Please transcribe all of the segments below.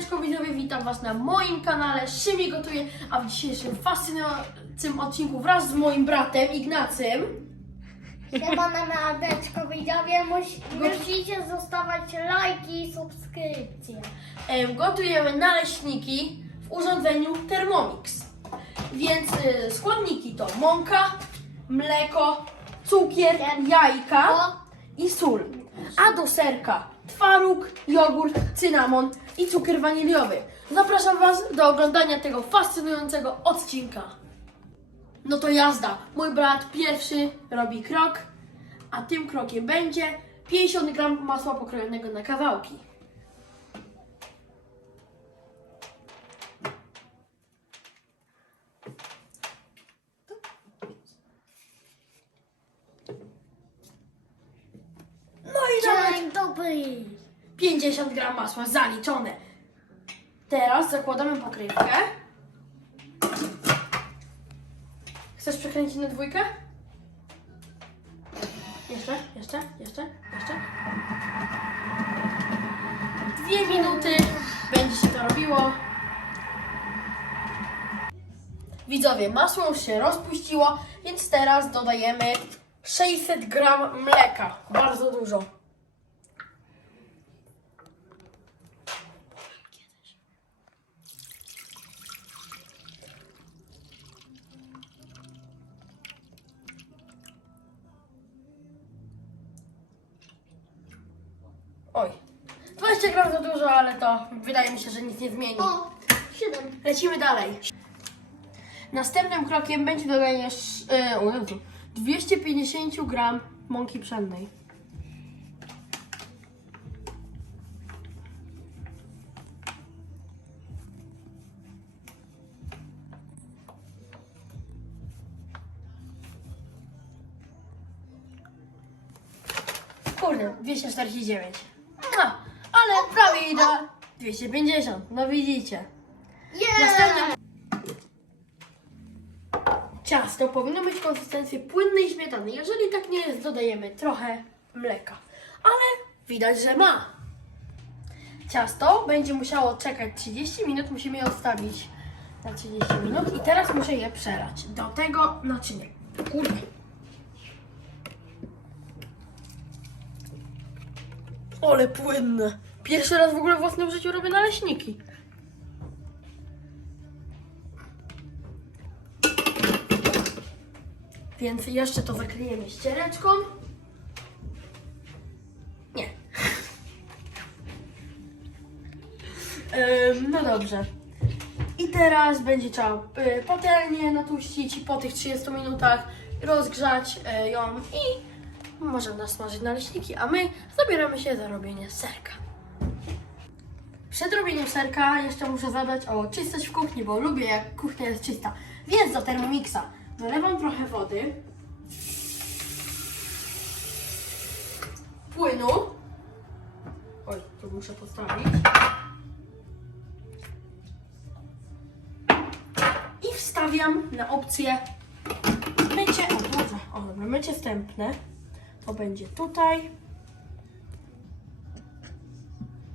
Siemaneczko widzowie, witam was na moim kanale Gotuje, a w dzisiejszym fascynującym odcinku wraz z moim bratem Ignacym Siemano Mardeczko, widzowie, musi, musicie zostawiać lajki i subskrypcje. em, gotujemy naleśniki w urządzeniu Thermomix. Więc y, składniki to mąka, mleko, cukier, jajka i sól. A do serka twaróg, jogurt, cynamon i cukier waniliowy. Zapraszam Was do oglądania tego fascynującego odcinka. No to jazda. Mój brat pierwszy robi krok, a tym krokiem będzie 50 gram masła pokrojonego na kawałki. No i nawet dzień dobry. 50 gram masła zaliczone. Teraz zakładamy pokrywkę. Chcesz przekręcić na dwójkę? Jeszcze, jeszcze, jeszcze, jeszcze. Dwie minuty będzie się to robiło. Widzowie, masło już się rozpuściło, więc teraz dodajemy 600 gram mleka. Bardzo dużo. Oj, 20 gram za dużo, ale to wydaje mi się, że nic nie zmieni. O, siedem. Lecimy dalej. Następnym krokiem będzie dodanie sz- e, o Jezu, 250 gram mąki pszennej. Kurde, 249. Idę 250, no widzicie. Następnym ciasto powinno mieć konsystencję płynnej śmietany. Jeżeli tak nie jest, dodajemy trochę mleka. Ale widać, że ma. Ciasto będzie musiało czekać 30 minut, musimy je odstawić na 30 minut i teraz muszę je przelać do tego naczynia. Kurde. Ale płynne. Pierwszy raz w ogóle w własnym życiu robię naleśniki. Więc jeszcze to zakryjemy ściereczką. Nie. No dobrze. I teraz będzie trzeba y, patelnię natłuścić i po tych 30 minutach rozgrzać y, ją i możemy nasmażyć naleśniki, a my zabieramy się za robienie serka. Przed robieniem serka jeszcze muszę zadbać o czystość w kuchni, bo lubię jak kuchnia jest czysta. Więc do Thermomixa dolewam trochę wody, płynu. Oj, to muszę postawić. I wstawiam na opcję mycie, o dobra, mycie wstępne. To będzie tutaj.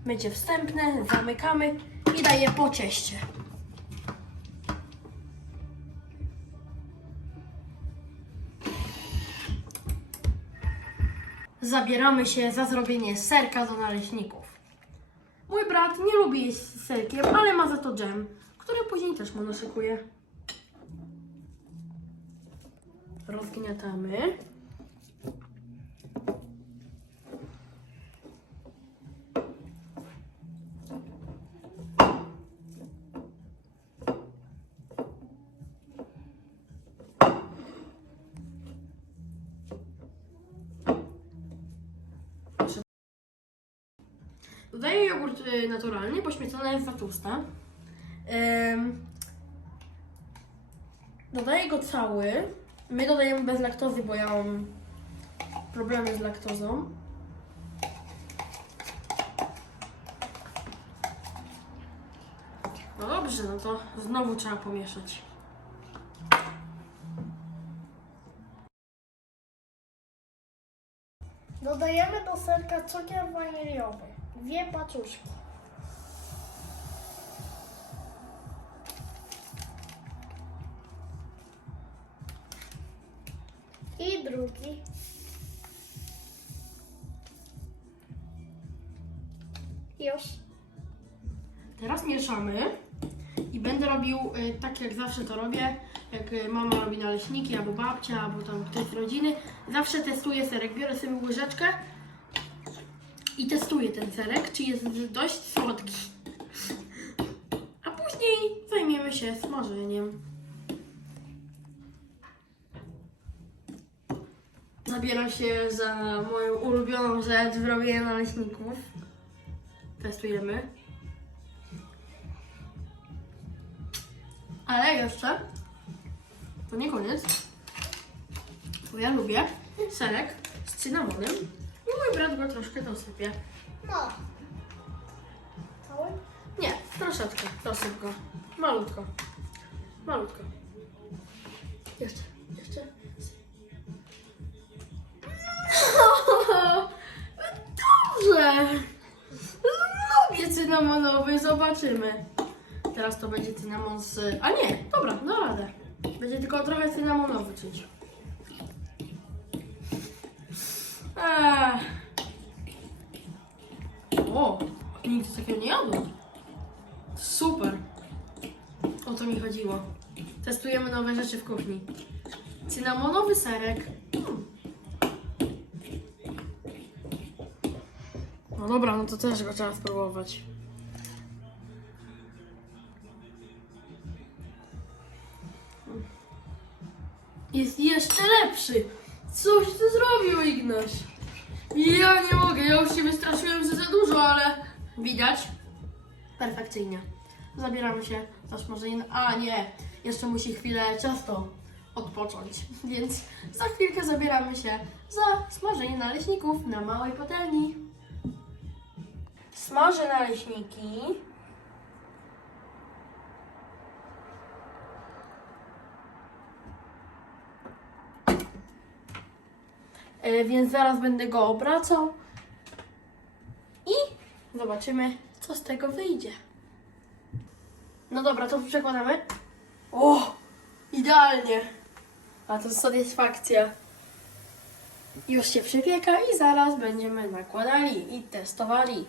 Mycie wstępne, zamykamy i daję po cieście. Zabieramy się za zrobienie serka do naleśników. Mój brat nie lubi jeść serkiem, ale ma za to dżem, który później też mu naszykuje. Rozgniatamy. Dodaję jogurt y, naturalny, jest za tłusta. Dodaję go cały. My dodajemy bez laktozy, bo ja mam problemy z laktozą. No dobrze, no to znowu trzeba pomieszać. Dodajemy do serka cukier waniliowy dwie paczuszki. I drugi. Już. Teraz mieszamy i będę robił y, tak jak zawsze to robię, jak y, mama robi naleśniki albo babcia, albo tam ktoś z rodziny. Zawsze testuję serek, biorę sobie łyżeczkę i testuję ten serek, czy jest dość słodki. A później zajmiemy się smażeniem. Zabieram się za moją ulubioną rzecz w robieniu naleśników. Testujemy. Ale jeszcze to nie koniec. Bo ja lubię serek z cynamonem mój brat go troszkę dosypie. No. Cały? Nie, troszeczkę dosyp go. Malutko. Malutko. Jeszcze, jeszcze. Dobrze. Lubię cynamonowy, zobaczymy. Teraz to będzie cynamon z... A nie, dobra, no radę. Będzie tylko trochę cynamonowy czuć. Eee. O, nigdy takiego nie jadłem. Super. O to mi chodziło. Testujemy nowe rzeczy w kuchni. Cynamonowy serek. Mm. No dobra, no to też go trzeba spróbować. Jest jeszcze lepszy. Coś ty zrobił, Ignaś. Ja nie mogę, ja już się wystraszyłem, że za dużo, ale widać. Perfekcyjnie. Zabieramy się za smażenie. A nie, jeszcze musi chwilę ciasto odpocząć, więc za chwilkę zabieramy się za smażenie naleśników na małej patelni. Smażę naleśniki. Więc zaraz będę go obracał i zobaczymy, co z tego wyjdzie. No dobra, to przekładamy. O, idealnie. A to satysfakcja. Już się przypieka i zaraz będziemy nakładali i testowali.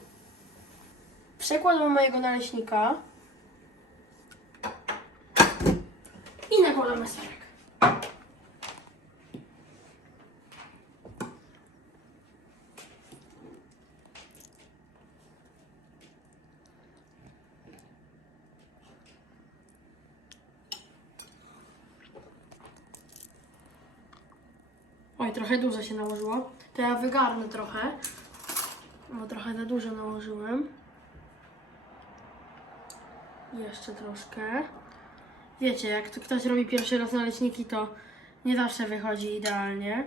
Przekładam mojego naleśnika i nakładamy serek. Oj, trochę dużo się nałożyło. To ja wygarnę trochę, bo trochę za dużo nałożyłem. Jeszcze troszkę. Wiecie, jak to ktoś robi pierwszy raz naleśniki, to nie zawsze wychodzi idealnie.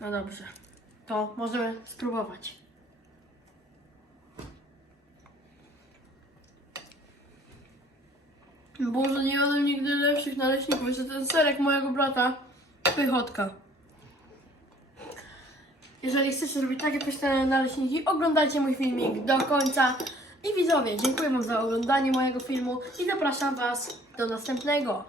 No dobrze, to możemy spróbować. Boże, nie jadłem nigdy lepszych naleśników. Jeszcze ten serek mojego brata. Pychotka. Jeżeli chcecie zrobić takie pyszne naleśniki, oglądajcie mój filmik do końca. I widzowie, dziękuję Wam za oglądanie mojego filmu i zapraszam Was do następnego.